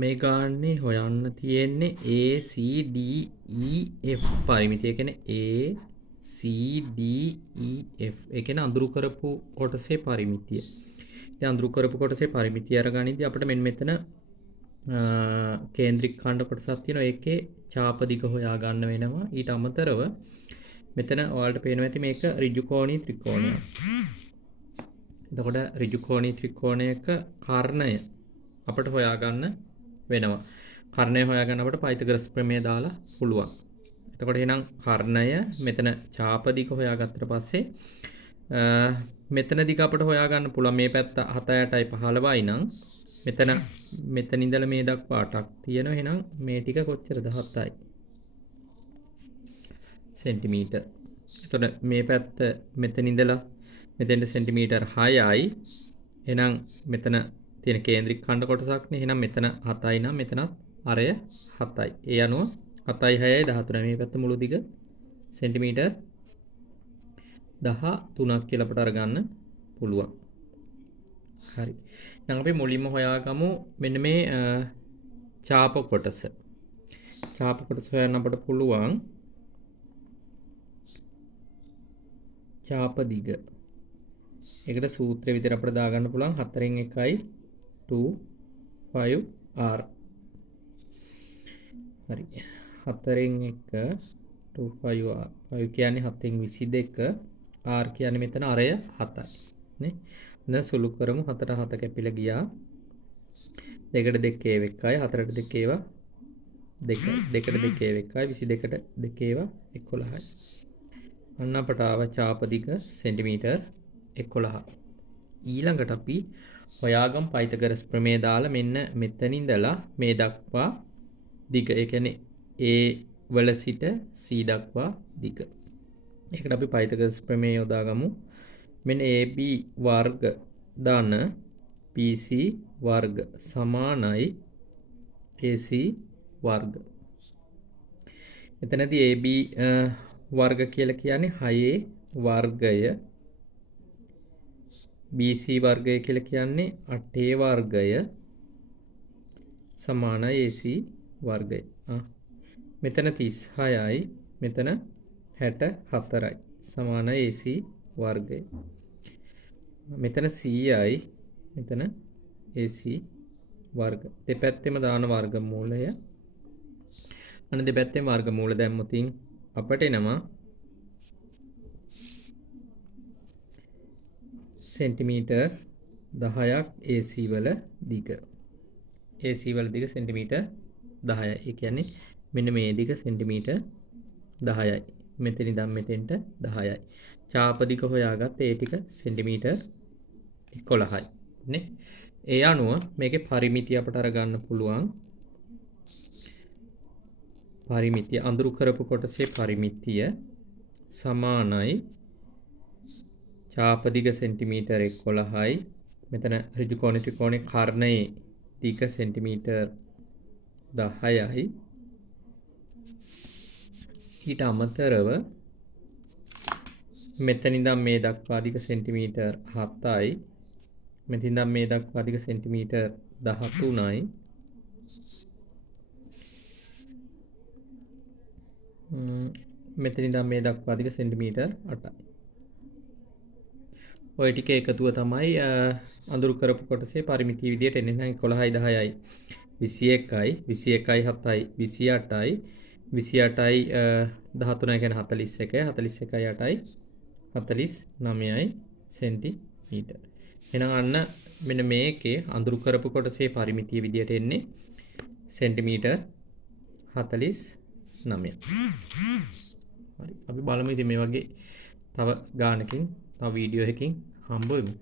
මේ ගානේ හොයන්න තියෙන්නේ ACDEF පරිමිතිය. ඒ කියන්නේ ACDEF. ඒ කියන්නේ අඳුරු කරපු කොටසේ පරිමිතිය. ඉතින් අඳුරු කරපු කොටසේ පරිමිතිය අරගනිද්දී අපිට මෙන්න මෙතන කේන්ද්‍රික ඛණ්ඩ කොටසක් තියෙනවා. ඒකේ ඡාප දිග හොයා ගන්න වෙනවා. ඊට අමතරව මෙතන ඔයාලට පේනවා ඇති මේක ඍජුකෝණී ත්‍රිකෝණයක්. එතකොට ඍජුකෝණී ත්‍රිකෝණයක කර්ණය අපිට හොයාගන්න වෙනවා. කර්ණය හොයාගන්න අපිට පයිතගොරස් ප්‍රමේය දාලා පුළුවන්. එතකොට එහෙනම් කර්ණය මෙතන ඡාප දිග හොයාගත්තට පස්සේ මෙතන දිග අපිට හොයාගන්න පුළුවන්. මේ පැත්ත 7.8යි 15යි නම් මෙතන ඉඳලා මේ දක්වා 8ක් තියෙනවා. එහෙනම් මේ ටික කොච්චරද? 7යි සෙන්ටිමීටර්. එතකොට මේ පැත්ත මෙතන ඉඳලා මෙතෙන්ට සෙන්ටිමීටර් 6යි. එහෙනම් මෙතන තියෙන කේන්ද්‍රික ඛණ්ඩ කොටසක්නේ. එහෙනම් මෙතන 7යි නම් මෙතනත් අරය 7යි. ඒ අනුව 7යි 6යි 13යි. මේ පැත්ත මුළු දිග සෙන්ටිමීටර් 13ක් කියලා අපට අරගන්න පුළුවන්. හරි. දැන් අපි මුලින්ම හොයාගමු මෙන්න මේ ඡාප කොටස. ඡාප කොටස හොයන්න අපට පුළුවන් ඡාප දිග. ඒකට සූත්‍රය විදිහට අපිට දාගන්න පුළුවන් 4න් 1යි 25R. හරි. 4න් 1 25R. 5 කියන්නේ 7න් 22. R කියන්නේ මෙතන අරය 7යි. නේ? දැන් සුළු කරමු. 4ට 7 කැපිලා ගියා. 2ට 2 ඒව 1යි. 4ට 2 ඒවා 2යි. 2ට 2 ඒව 1යි. 22ට 2 ඒවා 11යි. අන්න අපට ආව ඡාප දිග සෙන්ටිමීටර් 11. ඊළඟට අපි හොයාගම් පයිතගොරස් ප්‍රමේය දාලා මෙන්න මෙතන ඉඳලා මේ දක්වා දිග. ඒ කියන්නේ A වල සිට C දක්වා දිග. ඒකට අපි පයිතගොරස් ප්‍රමේය යොදාගමු. මෙන්න AB වර්ග ධන BC වර්ග සමානයි AC වර්ග. එතනදී AB වර්ග කියලා කියන්නේ 6 වර්ගය. BC වර්ගය කියලා කියන්නේ 8 වර්ගය සමානයි AC වර්ගය. මෙතන 36යි මෙතන 64යි සමානයි AC වර්ගය. මෙතන 100යි මෙතන AC වර්ග. දෙපැත්තෙම දාන වර්ගමූලය. අන්න දෙපැත්තෙම වර්ගමූල දැම්මොතින් අපට එනවා සෙන්ටිමීටර් 10ක් AC වල දිග. AC වල දිග සෙන්ටිමීටර් 10යි. ඒ කියන්නේ මෙන්න මේ දිග සෙන්ටිමීටර් 10යි. මෙතන ඉඳන් මෙතෙන්ට 10යි. ඡාප දිග හොයාගත්ත ඒ ටික සෙන්ටිමීටර් 11යි. නේ? ඒ අනුව මේකේ පරිමිතිය අපට අරගන්න පුළුවන්. පරිමිතිය අඳුරු කරපු කොටසේ පරිමිතිය සමානයි ඡාප දිග සෙන්ටිමීටර් 11යි. මෙතන ඍජුකෝණ ත්‍රිකෝණේ කර්ණයේ දිග සෙන්ටිමීටර් 10යි. ඊට අමතරව මෙතන ඉඳන් මේ දක්වා දිග සෙන්ටිමීටර් 7යි. මෙතන ඉඳන් මේ දක්වා දිග සෙන්ටිමීටර් 13යි. මෙතන ඉඳන් මේ දක්වා දිග සෙන්ටිමීටර් 8යි. ඔය ටික එකතුව තමයි අඳුරු කරපු කොටසේ පරිමිතිය විදියට එන්නේ. නම් 11යි 10යි 21යි 21යි 7යි 28යි 28යි 13යි කියන්නේ 41යි 41යි 8යි 49යි සෙන්ටිමීටර්. එහෙනම් අන්න මෙන්න මේකේ අඳුරු කරපු කොටසේ පරිමිතිය විදියට එන්නේ සෙන්ටිමීටර් 49. හරි. අපි බලමු ඉතින් මේ වගේ තව ගානකින් තව වීඩියෝ එකකින් හම්බ වෙමු.